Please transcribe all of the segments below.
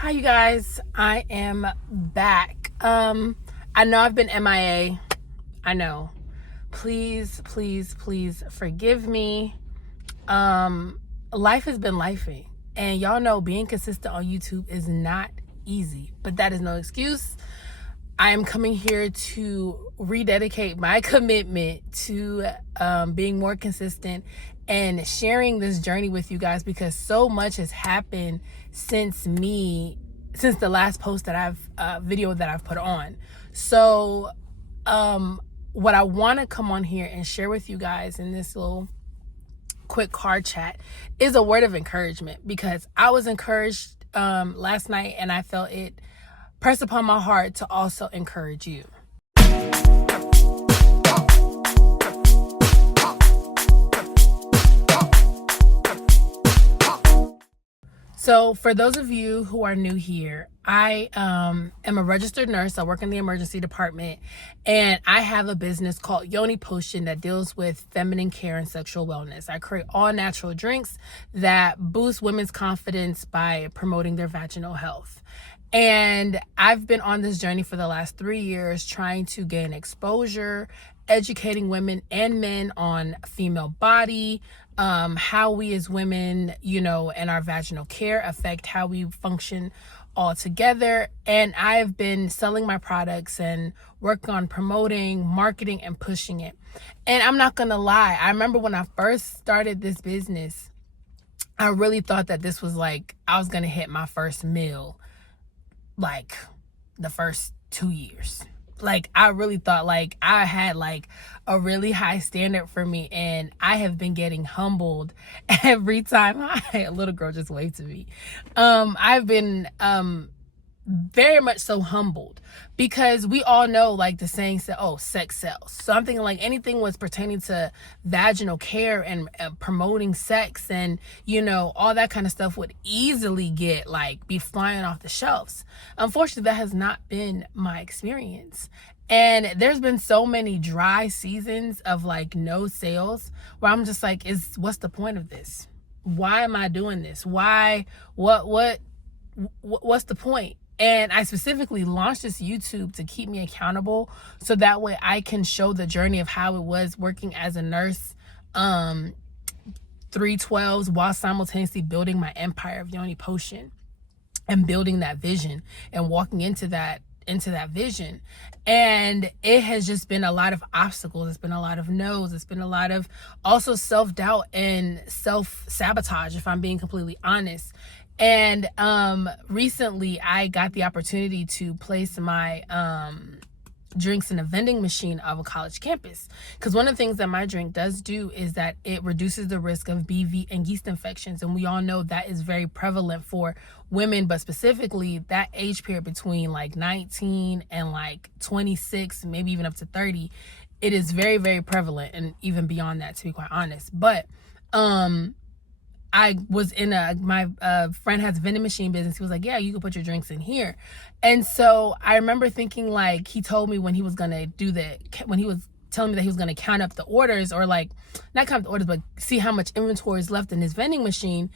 Hi, you guys. I am back. I know I've been MIA. I know. Please, please, please forgive me. Life has been lifing, and y'all know being consistent on YouTube is not easy, but that is no excuse. I am coming here to rededicate my commitment to being more consistent and sharing this journey with you guys, because so much has happened since the last post that video that I've put on. So what I want to come on here and share with you guys in this little quick card chat is a word of encouragement, because I was encouraged last night, and I felt it pressed upon my heart to also encourage you. So for those of you who are new here, I am a registered nurse. I work in the emergency department, and I have a business called Yoni Potion that deals with feminine care and sexual wellness. I create all natural drinks that boost women's confidence by promoting their vaginal health. And I've been on this journey for the last 3 years, trying to gain exposure, educating women and men on female body, how we as women, and our vaginal care affect how we function all together. And I've been selling my products and working on promoting, marketing, and pushing it. And I'm not gonna lie, I remember when I first started this business, I really thought that this was like, I was gonna hit my first meal like the first 2 years. Like, I really thought like I had like a really high standard for me, and I have been getting humbled every time a little girl just waved to me. I've been very much so humbled, because we all know, like the saying said, oh, sex sells. So I'm thinking like anything was pertaining to vaginal care and promoting sex and all that kind of stuff would easily be flying off the shelves. Unfortunately, that has not been my experience. And there's been so many dry seasons of like no sales, where I'm just like, what's the point of this? Why am I doing this? What's the point? And I specifically launched this YouTube to keep me accountable, so that way I can show the journey of how it was working as a nurse, 312s, while simultaneously building my empire of Yoni Potion and building that vision and walking into that vision. And it has just been a lot of obstacles. It's been a lot of no's. It's been a lot of also self-doubt and self-sabotage, if I'm being completely honest. And recently I got the opportunity to place my drinks in a vending machine of a college campus, because one of the things that my drink does do is that it reduces the risk of BV and yeast infections, and we all know that is very prevalent for women, but specifically that age period between like 19 and like 26, maybe even up to 30. It is very, very prevalent, and even beyond that, to be quite honest. But I was in my friend has a vending machine business. He was like, yeah, you can put your drinks in here. And so I remember thinking, like, he told me when he was going to do that, when he was telling me that he was going to count up the orders, or like not count up the orders, but see how much inventory is left in his vending machine.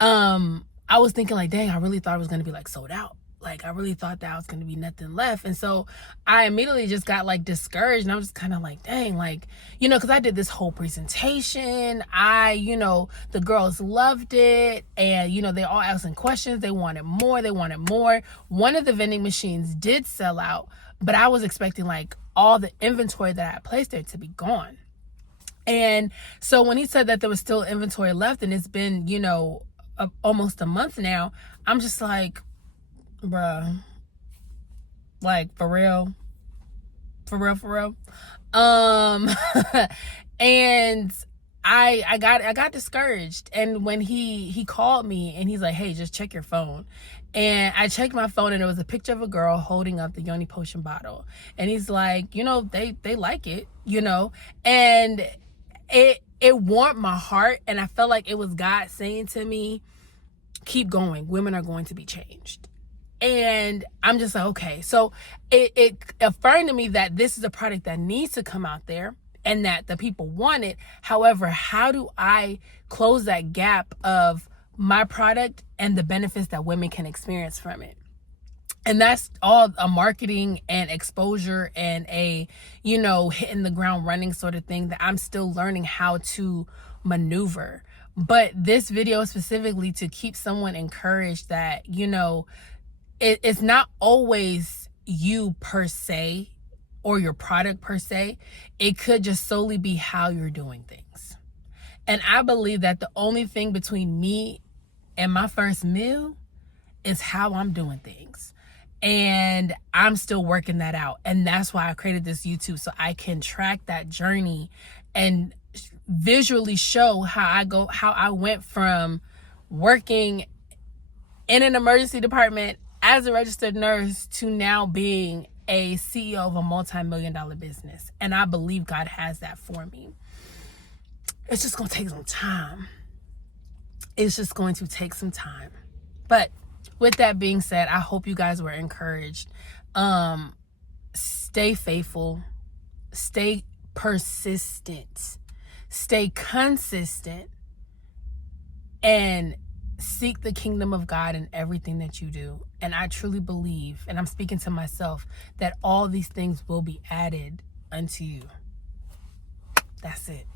I was thinking like, dang, I really thought it was going to be like sold out. Like, I really thought that was going to be nothing left. And so I immediately just got like discouraged, and I was just kind of like, dang, like, because I did this whole presentation. The girls loved it, and they all asking questions. They wanted more. One of the vending machines did sell out, but I was expecting like all the inventory that I had placed there to be gone. And so when he said that there was still inventory left, and it's been almost a month now, I'm just like, bruh, like for real. And I got discouraged. And when he called me and he's like, hey, just check your phone. And I checked my phone, and it was a picture of a girl holding up the Yoni Potion bottle. And he's like, they like it, and it warmed my heart. And I felt like it was God saying to me, keep going. Women are going to be changed. And I'm just like, okay. So it affirmed to me that this is a product that needs to come out there, and that the people want it. However, how do I close that gap of my product and the benefits that women can experience from it. And that's all a marketing and exposure and a, hitting the ground running sort of thing that I'm still learning how to maneuver. But this video is specifically to keep someone encouraged that, it's not always you per se or your product per se. It could just solely be how you're doing things. And I believe that the only thing between me and my first meal is how I'm doing things. And I'm still working that out. And that's why I created this YouTube, so I can track that journey and visually show how I went from working in an emergency department as a registered nurse to now being a CEO of a multi-million-dollar business. And I believe God has that for me. It's just going to take some time. But with that being said, I hope you guys were encouraged. Stay faithful, stay persistent, stay consistent, and seek the kingdom of God in everything that you do. And I truly believe, and I'm speaking to myself, that all these things will be added unto you. That's it.